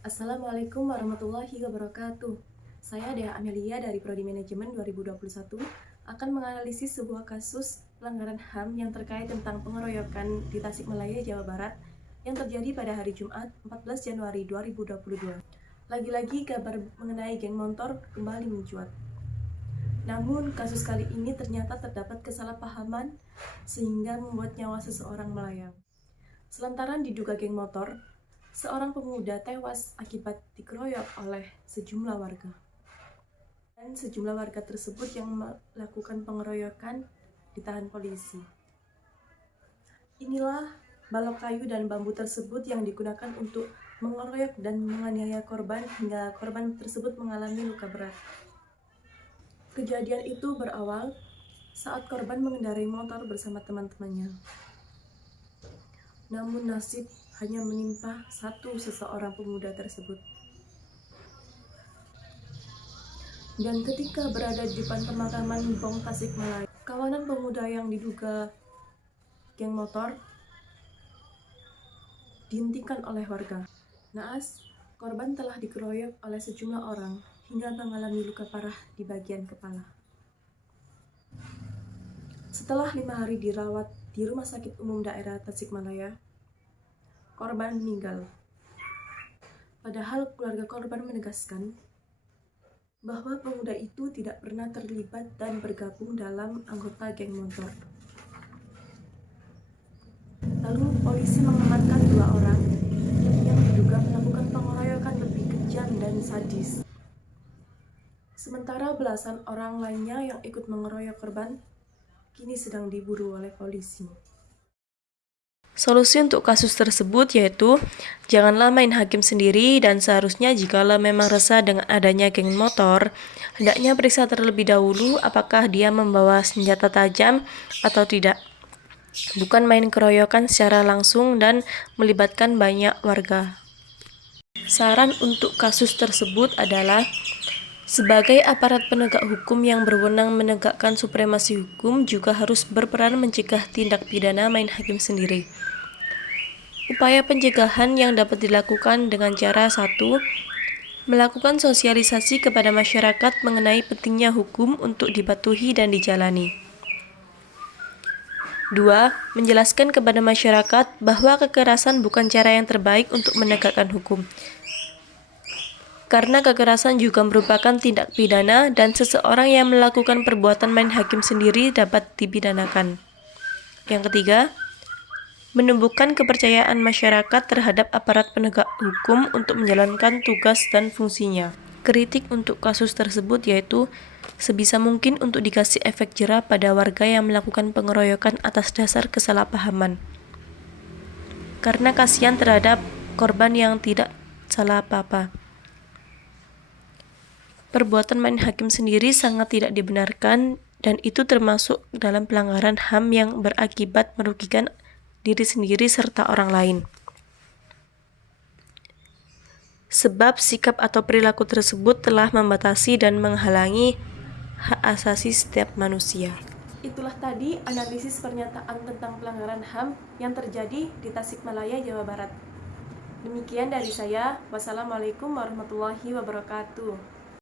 Assalamualaikum warahmatullahi wabarakatuh. Saya Dea Amelia dari Prodi Manajemen 2021 akan menganalisis sebuah kasus pelanggaran HAM yang terkait tentang pengeroyokan di Tasikmalaya, Jawa Barat yang terjadi pada hari Jumat 14 Januari 2022. Lagi-lagi kabar mengenai geng motor kembali mencuat. Namun kasus kali ini ternyata terdapat kesalahpahaman sehingga membuat nyawa seseorang melayang. Selantaran diduga geng motor, seorang pemuda tewas akibat dikeroyok oleh sejumlah warga. Dan sejumlah warga tersebut yang melakukan pengeroyokan ditahan polisi. Inilah balok kayu dan bambu tersebut yang digunakan untuk mengeroyok dan menganiaya korban hingga korban tersebut mengalami luka berat. Kejadian itu berawal saat korban mengendarai motor bersama teman-temannya. Namun nasib hanya menimpa seseorang pemuda tersebut. Dan ketika berada di depan pemakaman Bong Tasikmalaya, kawanan pemuda yang diduga geng motor dihentikan oleh warga. Naas, korban telah dikeroyok oleh sejumlah orang hingga mengalami luka parah di bagian kepala. Setelah 5 hari dirawat di Rumah Sakit Umum Daerah Tasikmalaya, korban meninggal. Padahal keluarga korban menegaskan bahwa pemuda itu tidak pernah terlibat dan bergabung dalam anggota geng motor. Lalu polisi mengamankan 2 orang yang diduga melakukan pengeroyokan lebih kejam dan sadis. Sementara belasan orang lainnya yang ikut mengeroyok korban kini sedang diburu oleh polisi. Solusi untuk kasus tersebut yaitu janganlah main hakim sendiri, dan seharusnya jikalau memang resah dengan adanya geng motor, hendaknya periksa terlebih dahulu apakah dia membawa senjata tajam atau tidak. Bukan main keroyokan secara langsung dan melibatkan banyak warga. Saran untuk kasus tersebut adalah sebagai aparat penegak hukum yang berwenang menegakkan supremasi hukum juga harus berperan mencegah tindak pidana main hakim sendiri. Upaya pencegahan yang dapat dilakukan dengan cara 1. Melakukan sosialisasi kepada masyarakat mengenai pentingnya hukum untuk dipatuhi dan dijalani. 2. Menjelaskan kepada masyarakat bahwa kekerasan bukan cara yang terbaik untuk menegakkan hukum. Karena kekerasan juga merupakan tindak pidana dan seseorang yang melakukan perbuatan main hakim sendiri dapat dipidanakan. Yang ketiga, menumbuhkan kepercayaan masyarakat terhadap aparat penegak hukum untuk menjalankan tugas dan fungsinya. Kritik untuk kasus tersebut yaitu sebisa mungkin untuk dikasih efek jera pada warga yang melakukan pengeroyokan atas dasar kesalahpahaman. Karena kasihan terhadap korban yang tidak salah apa-apa. Perbuatan main hakim sendiri sangat tidak dibenarkan dan itu termasuk dalam pelanggaran HAM yang berakibat merugikan diri sendiri serta orang lain. Sebab sikap atau perilaku tersebut telah membatasi dan menghalangi hak asasi setiap manusia. Itulah tadi analisis pernyataan tentang pelanggaran HAM yang terjadi di Tasikmalaya, Jawa Barat. Demikian dari saya. Wassalamualaikum warahmatullahi wabarakatuh.